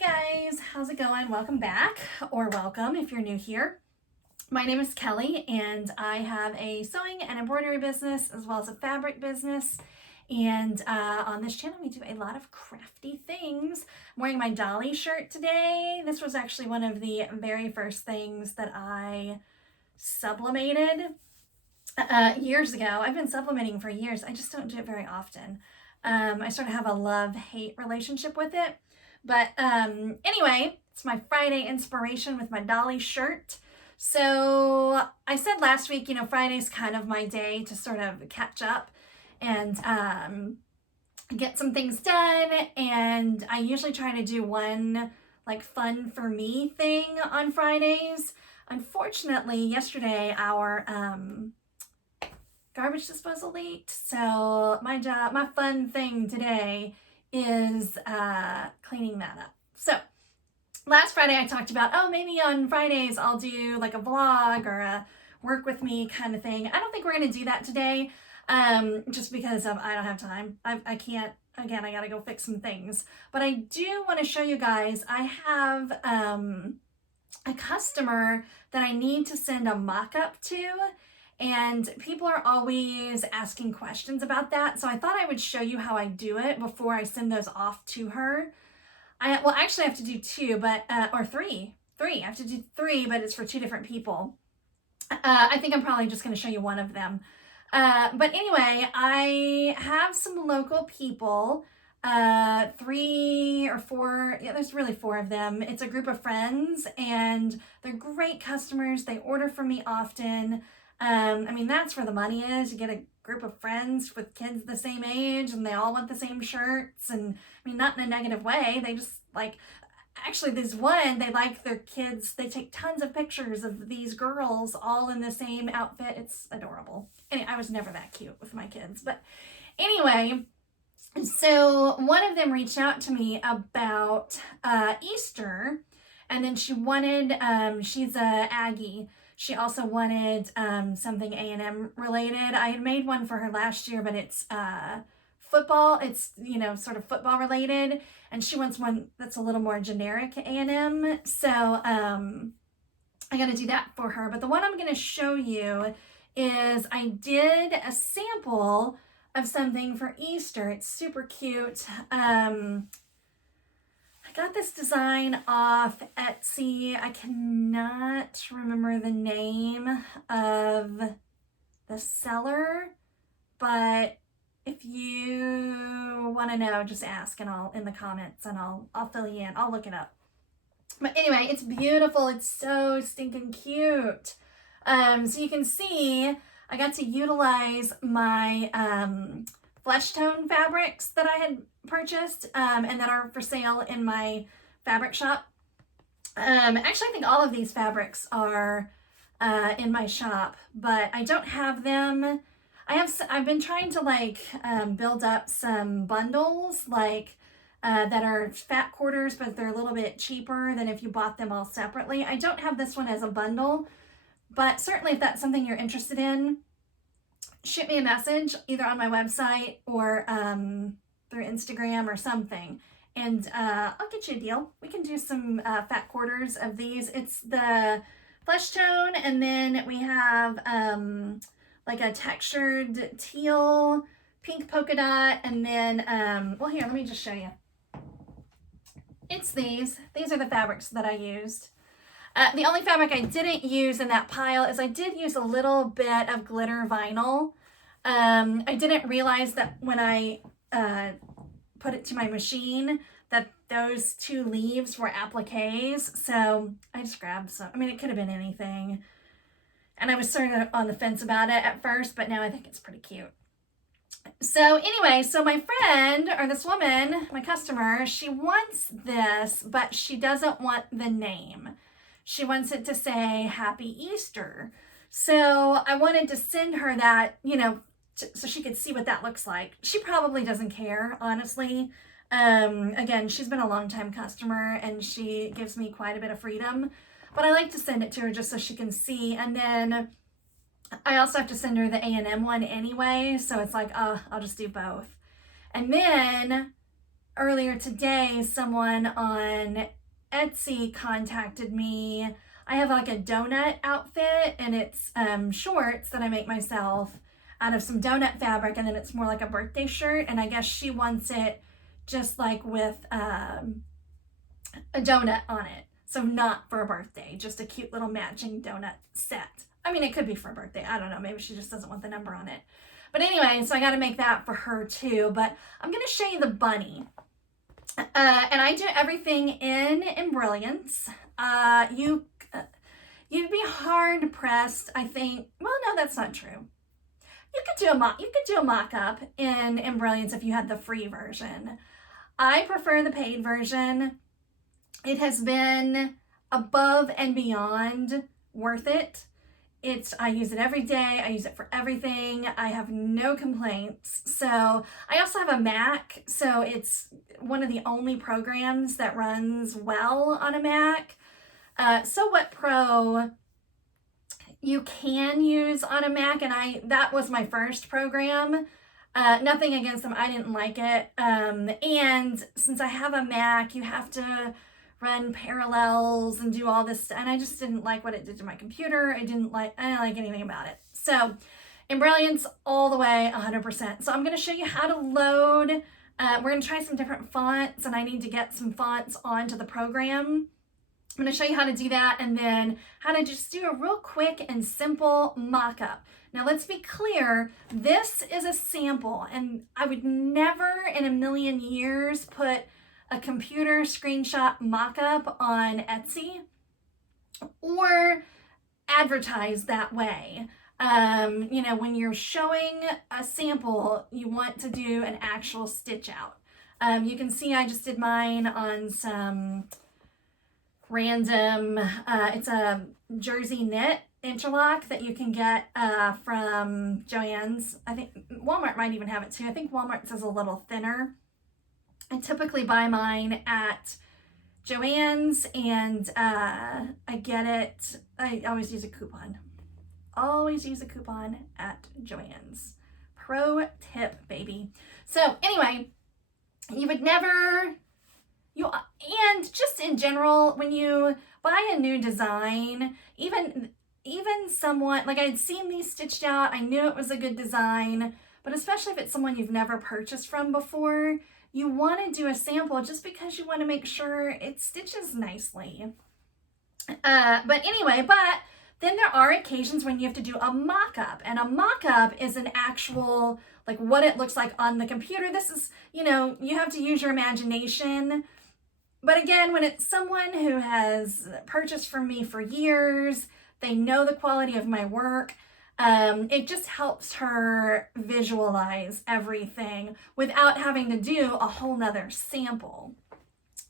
Hey guys, how's it going? Welcome back, or welcome if you're new here. My name is Kelly and I have a sewing and embroidery business as well as a fabric business. And on this channel, we do a lot of crafty things. I'm wearing my Dolly shirt today. This was actually one of the very first things that I sublimated years ago. I've been supplementing for years. I just don't do it very often. I sort of have a love-hate relationship with it. But anyway, it's my Friday inspiration with my Dolly shirt. So I said last week, Friday's kind of my day to sort of catch up and get some things done. And I usually try to do one like fun for me thing on Fridays. Unfortunately, yesterday our garbage disposal leaked. So my fun thing today is cleaning that up. So last Friday I talked about, maybe on Fridays I'll do like a vlog or a work with me kind of thing. I don't think we're going to do that today, just because I don't have time. I can't, again, I got to go fix some things. But I do want to show you guys, I have a customer that I need to send a mock-up to. And people are always asking questions about that. So I thought I would show you how I do it before I send those off to her. Actually I have to do two, or three. I have to do three, but it's for two different people. I think I'm probably just going to show you one of them. But anyway, I have some local people, 3 or 4, yeah, there's really 4 of them. It's a group of friends and they're great customers. They order from me often. That's where the money is. You get a group of friends with kids the same age and they all want the same shirts. And not in a negative way. They just actually there's one, they like their kids. They take tons of pictures of these girls all in the same outfit. It's adorable. Anyway, I was never that cute with my kids. But anyway, so one of them reached out to me about Easter. And then she wanted, she's a Aggie. She also wanted something A&M related. I had made one for her last year, but it's football. It's, sort of football related. And she wants one that's a little more generic A&M. So I got to do that for her. But the one I'm going to show you is I did a sample of something for Easter. It's super cute. I got this design off Etsy. I cannot remember the name of the seller, but if you want to know, just ask and in the comments and I'll fill you in. I'll look it up. But anyway, it's beautiful. It's so stinking cute. So you can see I got to utilize my flesh tone fabrics that I had purchased and that are for sale in my fabric shop. Actually, I think all of these fabrics are in my shop, but I don't have them. I've been trying to build up some bundles that are fat quarters, but they're a little bit cheaper than if you bought them all separately. I don't have this one as a bundle, but certainly if that's something you're interested in, shoot me a message either on my website or through Instagram or something, and I'll get you a deal. We can do some fat quarters of these. It's the flesh tone, and then we have like a textured teal, pink polka dot, and then here, let me just show you. It's these are the fabrics that I used. The only fabric I didn't use in that pile is I did use a little bit of glitter vinyl. I didn't realize that when I put it to my machine that those 2 leaves were appliques. So I just grabbed some. It could have been anything. And I was sort of on the fence about it at first, but now I think it's pretty cute. So anyway, so my friend, or this woman, my customer, she wants this, but she doesn't want the name. She wants it to say Happy Easter. So I wanted to send her that, so she could see what that looks like. She probably doesn't care, honestly. Again, she's been a long-time customer and she gives me quite a bit of freedom, but I like to send it to her just so she can see. And then I also have to send her the A&M one anyway. So it's like, I'll just do both. And then earlier today, someone on Etsy contacted me. I have like a donut outfit, and it's shorts that I make myself out of some donut fabric, and then it's more like a birthday shirt, and I guess she wants it just like with a donut on it. So not for a birthday, just a cute little matching donut set. I mean, it could be for a birthday. I don't know. Maybe she just doesn't want the number on it. But anyway, so I got to make that for her too. But I'm going to show you the bunny. And I do everything in Embrilliance. You'd be hard pressed, I think. Well, no, that's not true. You could do a mock-up in Embrilliance if you had the free version. I prefer the paid version. It has been above and beyond worth it. I use it every day. I use it for everything. I have no complaints. So I also have a Mac, so it's one of the only programs that runs well on a Mac. So What Pro you can use on a Mac, and that was my first program. Nothing against them. I didn't like it. And since I have a Mac, you have to run parallels and do all this, and I just didn't like what it did to my computer. I didn't like anything about it. So Embrilliance all the way, 100%. So I'm going to show you how to load. We're going to try some different fonts, and I need to get some fonts onto the program. I'm going to show you how to do that, and then how to just do a real quick and simple mock-up. Now let's be clear, this is a sample, and I would never in a million years put a computer screenshot mock-up on Etsy or advertise that way. You know, when you're showing a sample, you want to do an actual stitch out. You can see I just did mine on some random, it's a jersey knit interlock that you can get from Joann's. I think Walmart might even have it too. I think Walmart's is a little thinner. I typically buy mine at Joann's, and I get it. I always use a coupon. Always use a coupon at Joann's. Pro tip, baby. So anyway, you would never, and just in general, when you buy a new design, even someone, like I'd seen these stitched out, I knew it was a good design, but especially if it's someone you've never purchased from before, you want to do a sample just because you want to make sure it stitches nicely. But then there are occasions when you have to do a mock-up, and a mock-up is an actual, like what it looks like on the computer. This is, you know, you have to use your imagination. But again, when it's someone who has purchased from me for years, they know the quality of my work, it just helps her visualize everything without having to do a whole nother sample.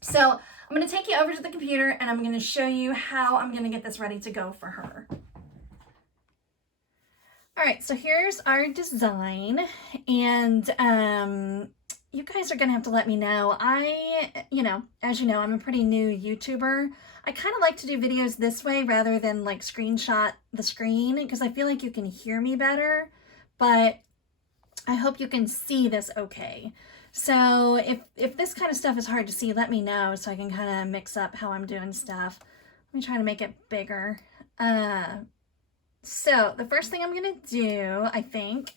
So I'm going to take you over to the computer, and I'm going to show you how I'm going to get this ready to go for her. All right, so here's our design, and you guys are going to have to let me know. As you know, I'm a pretty new YouTuber. I kind of like to do videos this way rather than like screenshot the screen, because I feel like you can hear me better, but I hope you can see this okay. So if this kind of stuff is hard to see, let me know so I can kind of mix up how I'm doing stuff. Let me try to make it bigger. So the first thing I'm going to do, I think,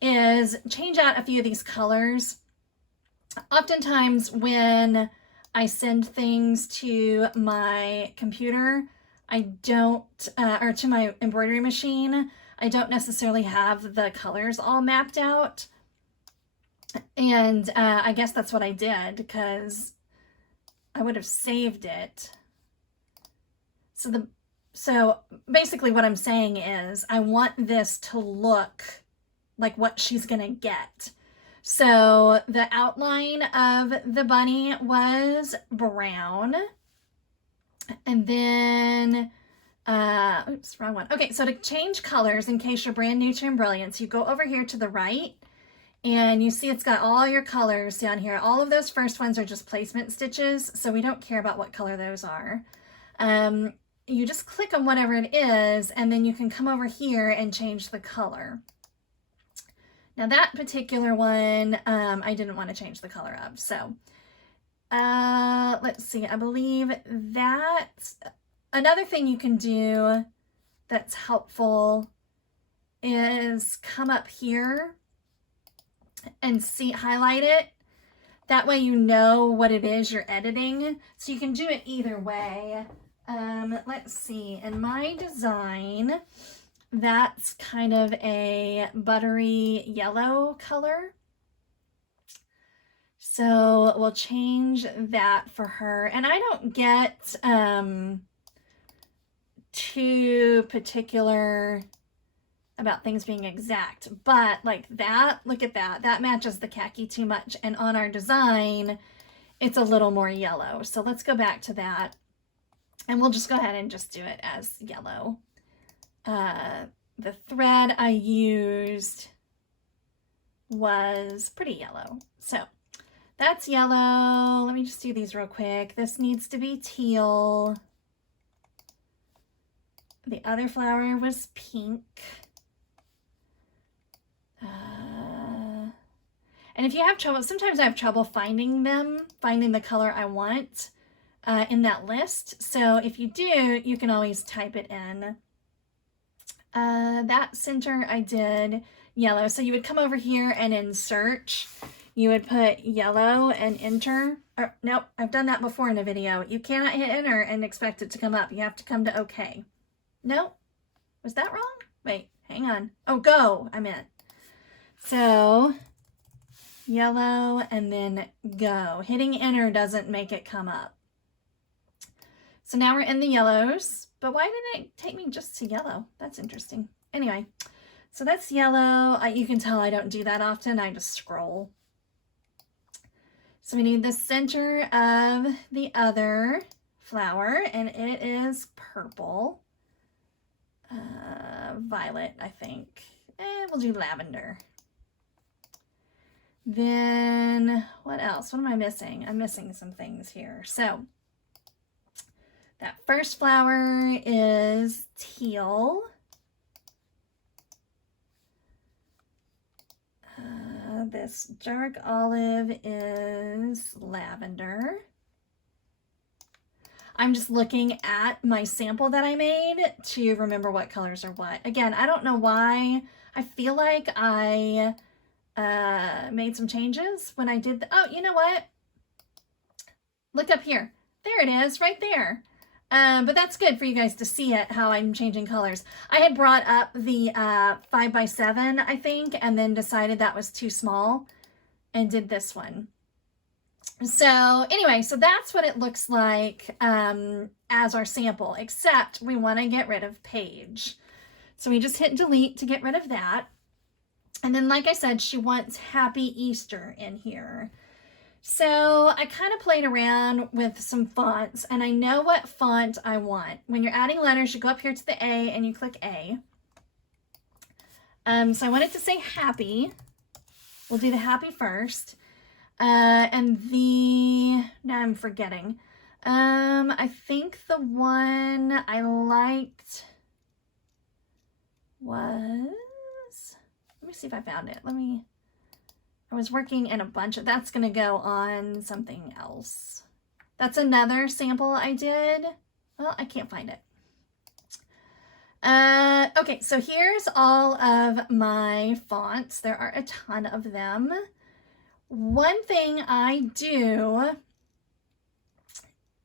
is change out a few of these colors. Oftentimes when I send things to my computer, I don't, or to my embroidery machine, I don't necessarily have the colors all mapped out. And I guess that's what I did, because I would have saved it. So basically what I'm saying is I want this to look like what she's gonna get. So the outline of the bunny was brown, and then, oops, wrong one. Okay, so to change colors, in case you're brand new to Embrilliance, you go over here to the right, and you see it's got all your colors down here. All of those first ones are just placement stitches, so we don't care about what color those are. You just click on whatever it is, and then you can come over here and change the color. Now that particular one, I didn't want to change the color of, so let's see, I believe that another thing you can do that's helpful is come up here and see, highlight it. That way you know what it is you're editing. So you can do it either way. Let's see, in my design, that's kind of a buttery yellow color. So we'll change that for her. And I don't get too particular about things being exact, but like that, look at that, that matches the khaki too much. And on our design, it's a little more yellow. So let's go back to that and we'll just go ahead and just do it as yellow. The thread I used was pretty yellow. So that's yellow. Let me just do these real quick. This needs to be teal. The other flower was pink. And if you have trouble, sometimes I have trouble finding the color I want in that list. So if you do, you can always type it in. That center I did yellow. So you would come over here and in search, you would put yellow and enter. Or, nope, I've done that before in a video. You cannot hit enter and expect it to come up. You have to come to OK. No, was that wrong? Wait, hang on. Oh, go, I meant. So yellow and then go. Hitting enter doesn't make it come up. So now we're in the yellows, but why didn't it take me just to yellow? That's interesting. Anyway, so that's yellow. You can tell I don't do that often. I just scroll. So we need the center of the other flower, and it is purple. Violet, I think. We'll do lavender. Then what else? What am I missing? I'm missing some things here. So that first flower is teal. This dark olive is lavender. I'm just looking at my sample that I made to remember what colors are what. Again, I don't know why. I feel like I made some changes when I did oh, you know what? Look up here. There it is, right there. But that's good for you guys to see it, how I'm changing colors. I had brought up the 5x7, I think, and then decided that was too small and did this one. So anyway, so that's what it looks like as our sample, except we want to get rid of page. So we just hit delete to get rid of that. And then, like I said, she wants Happy Easter in here. So I kind of played around with some fonts, and I know what font I want. When you're adding letters, you go up here to the A and you click A. So I want it to say happy. We'll do the happy first. And now I'm forgetting. I think the one I liked was, let me see if I found it. I was working in a bunch of, that's going to go on something else. That's another sample I did. Well, I can't find it. Okay, so here's all of my fonts. There are a ton of them. One thing I do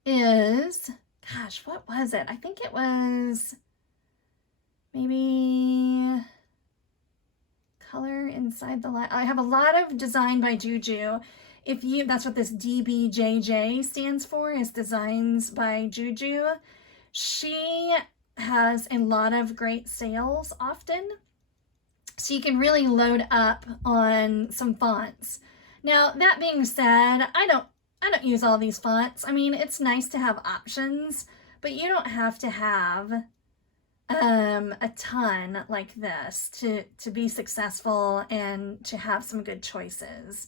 is, gosh, what was it? I think it was maybe color inside the line. I have a lot of design by Juju. That's what this DBJJ stands for, is Designs by Juju. She has a lot of great sales often, so you can really load up on some fonts. Now, that being said, I don't use all these fonts. I mean, it's nice to have options, but you don't have to have a ton like this to be successful and to have some good choices.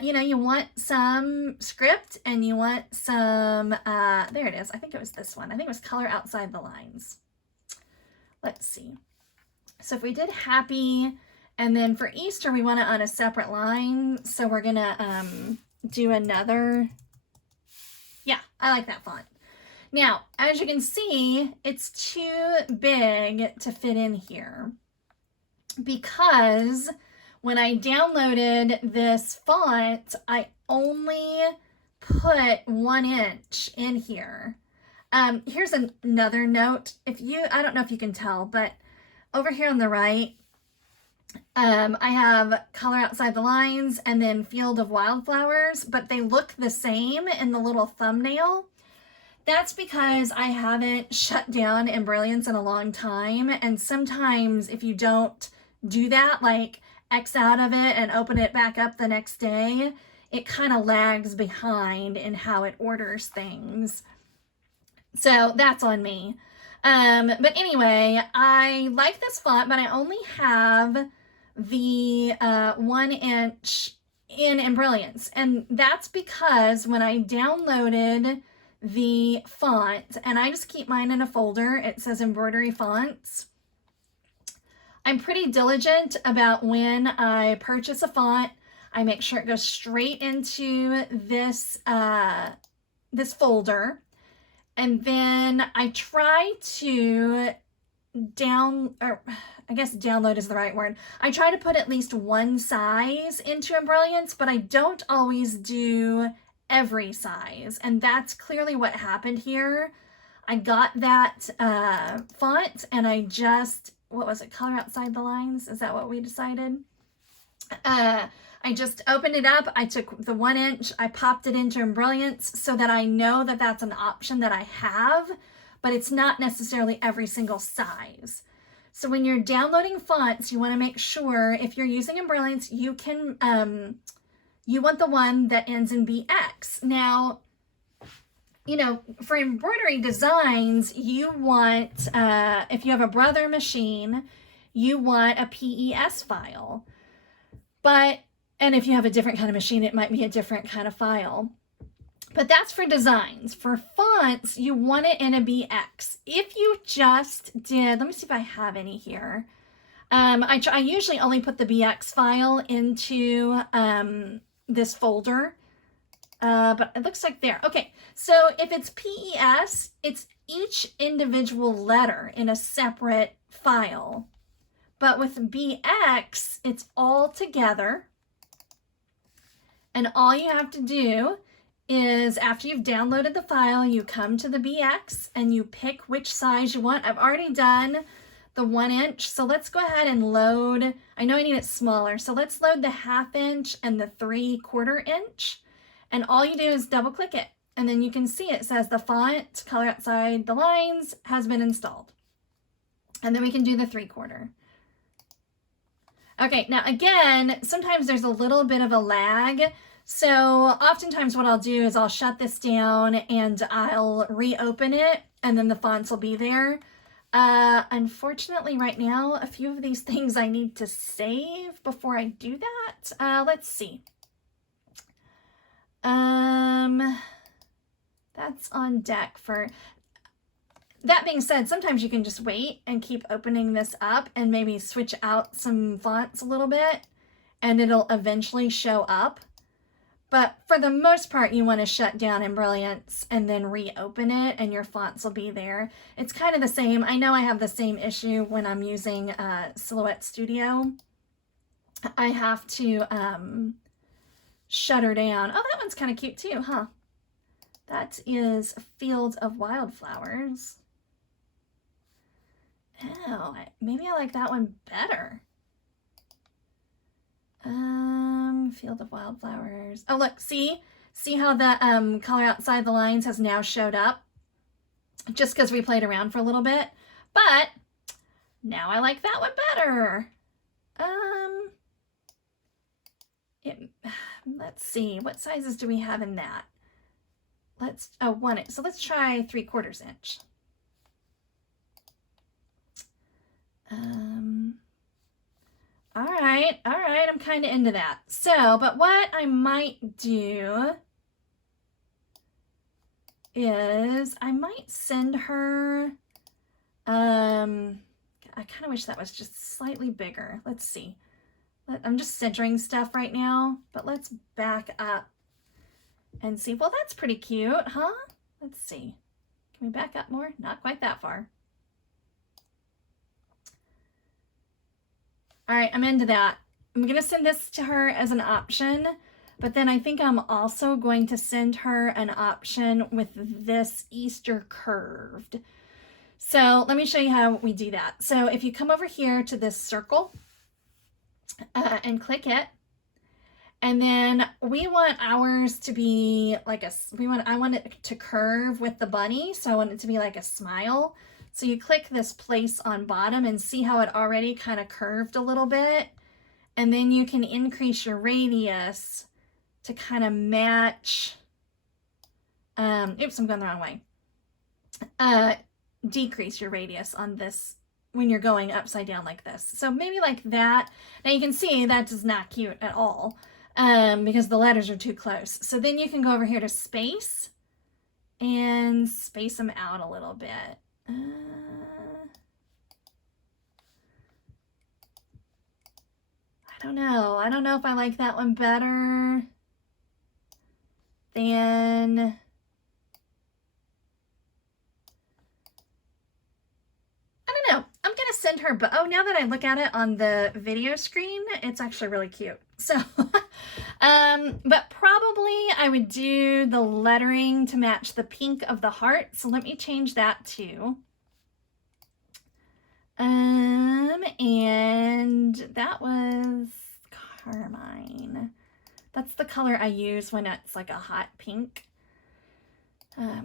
You know, you want some script and you want some, there it is. I think it was this one. I think it was color outside the lines. Let's see. So if we did happy, and then for Easter, we want it on a separate line. So we're gonna do another I like that font. Now, as you can see, it's too big to fit in here because when I downloaded this font, I only put 1 inch in here. Here's another note. I don't know if you can tell, but over here on the right, I have color outside the lines and then field of wildflowers, but they look the same in the little thumbnail. That's because I haven't shut down Embrilliance in a long time, and sometimes if you don't do that, like X out of it and open it back up the next day, it kind of lags behind in how it orders things. So that's on me. But anyway, I like this font, but I only have the 1 inch in Embrilliance, and that's because when I downloaded the font, and I just keep mine in a folder, it says embroidery fonts. I'm pretty diligent about when I purchase a font. I make sure it goes straight into this this folder, and then I try to download is the right word. I try to put at least one size into Embrilliance, but I don't always do every size, and that's clearly what happened here. I got that font, and I just, what was it, color outside the lines? Is that what we decided? I just opened it up. I took the 1 inch, I popped it into Embrilliance so that I know that that's an option that I have, but it's not necessarily every single size. So when you're downloading fonts, you want to make sure if you're using Embrilliance, you can you want the one that ends in BX. Now, you know, for embroidery designs, you want, if you have a Brother machine, you want a PES file. And if you have a different kind of machine, it might be a different kind of file. But that's for designs. For fonts, you want it in a BX. If you just did, let me see if I have any here. I usually only put the BX file into this folder, but it looks like there. Okay, so if it's PES, it's each individual letter in a separate file. But with BX, it's all together. And all you have to do is after you've downloaded the file, you come to the BX and you pick which size you want. I've already done the 1 inch. So let's go ahead and load. I know I need it smaller. So let's load the 1/2 inch and the 3/4 inch. And all you do is double click it. And then you can see it says the font, color outside the lines, has been installed. And then we can do the 3/4. Okay, now again, sometimes there's a little bit of a lag. So oftentimes what I'll do is I'll shut this down and I'll reopen it and then the fonts will be there. Unfortunately right now, a few of these things I need to save before I do that. Let's see. That's on deck for... That being said, sometimes you can just wait and keep opening this up and maybe switch out some fonts a little bit and it'll eventually show up. But for the most part, you want to shut down Embrilliance and then reopen it and your fonts will be there. It's kind of the same. I know I have the same issue when I'm using Silhouette Studio. I have to shut her down. Oh, that one's kind of cute too, huh? That is Field of Wildflowers. Oh, maybe I like that one better. Field of Wildflowers. Oh, look, see how the color outside the lines has now showed up? Just because we played around for a little bit. But now I like that one better. Let's see, what sizes do we have in that? Oh, 1 inch. So let's try 3/4 inch. All right, I'm kind of into that. So, but what I might do is I might send her, I kind of wish that was just slightly bigger. Let's see. I'm just centering stuff right now, but let's back up and see. Well, that's pretty cute, huh? Let's see. Can we back up more? Not quite that far. All right, I'm into that. I'm going to send this to her as an option, but then I think I'm also going to send her an option with this Easter curved. So let me show you how we do that. So if you come over here to this circle and click it, and then we want ours to be like I want it to curve with the bunny. So I want it to be like a smile. So you click this place on bottom and see how it already kind of curved a little bit. And then you can increase your radius to kind of match. Oops, I'm going the wrong way. Decrease your radius on this when you're going upside down like this. So maybe like that. Now you can see that is not cute at all. Because the letters are too close. So then you can go over here to space and space them out a little bit. I don't know. I don't know if I like that one better than... I'm going to send her, but oh, now that I look at it on the video screen, it's actually really cute. So, but probably I would do the lettering to match the pink of the heart. So let me change that too. And that was carmine. That's the color I use when it's like a hot pink.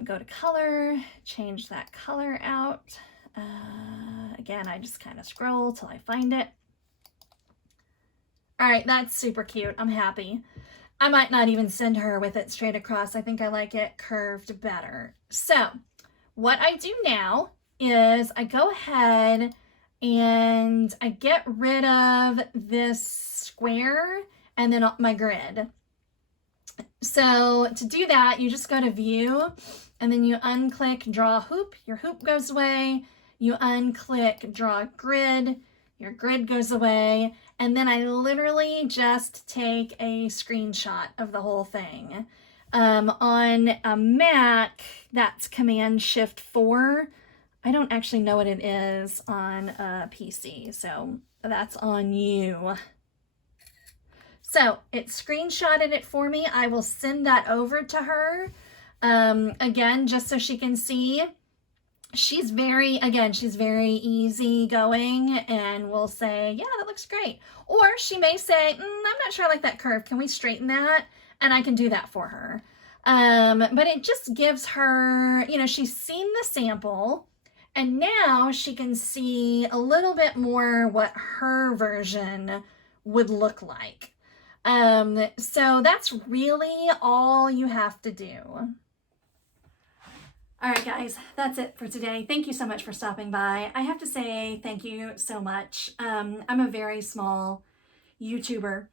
Go to color, change that color out. Again, I just kind of scroll till I find it. All right, that's super cute. I'm happy. I might not even send her with it straight across. I think I like it curved better. So what I do now is I go ahead and I get rid of this square and then my grid. So to do that, you just go to view and then you unclick draw hoop. Your hoop goes away. You unclick draw grid, your grid goes away, and then I literally just take a screenshot of the whole thing. On a Mac, that's Command-Shift-4. I don't actually know what it is on a PC, so that's on you. So it screenshotted it for me. I will send that over to her, again, just so she can see. She's very easygoing and will say, yeah, that looks great. Or she may say, I'm not sure I like that curve. Can we straighten that? And I can do that for her. But it just gives her, she's seen the sample and now she can see a little bit more what her version would look like. So that's really all you have to do. All right, guys, that's it for today. Thank you so much for stopping by. I have to say thank you so much. I'm a very small YouTuber.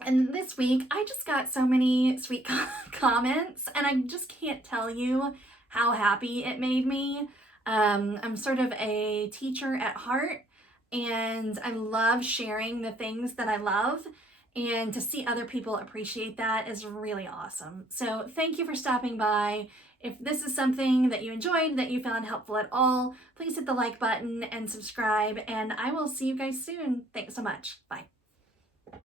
And this week, I just got so many sweet comments, and I just can't tell you how happy it made me. I'm sort of a teacher at heart, and I love sharing the things that I love. And to see other people appreciate that is really awesome. So thank you for stopping by. If this is something that you enjoyed, that you found helpful at all, please hit the like button and subscribe, and I will see you guys soon. Thanks so much. Bye.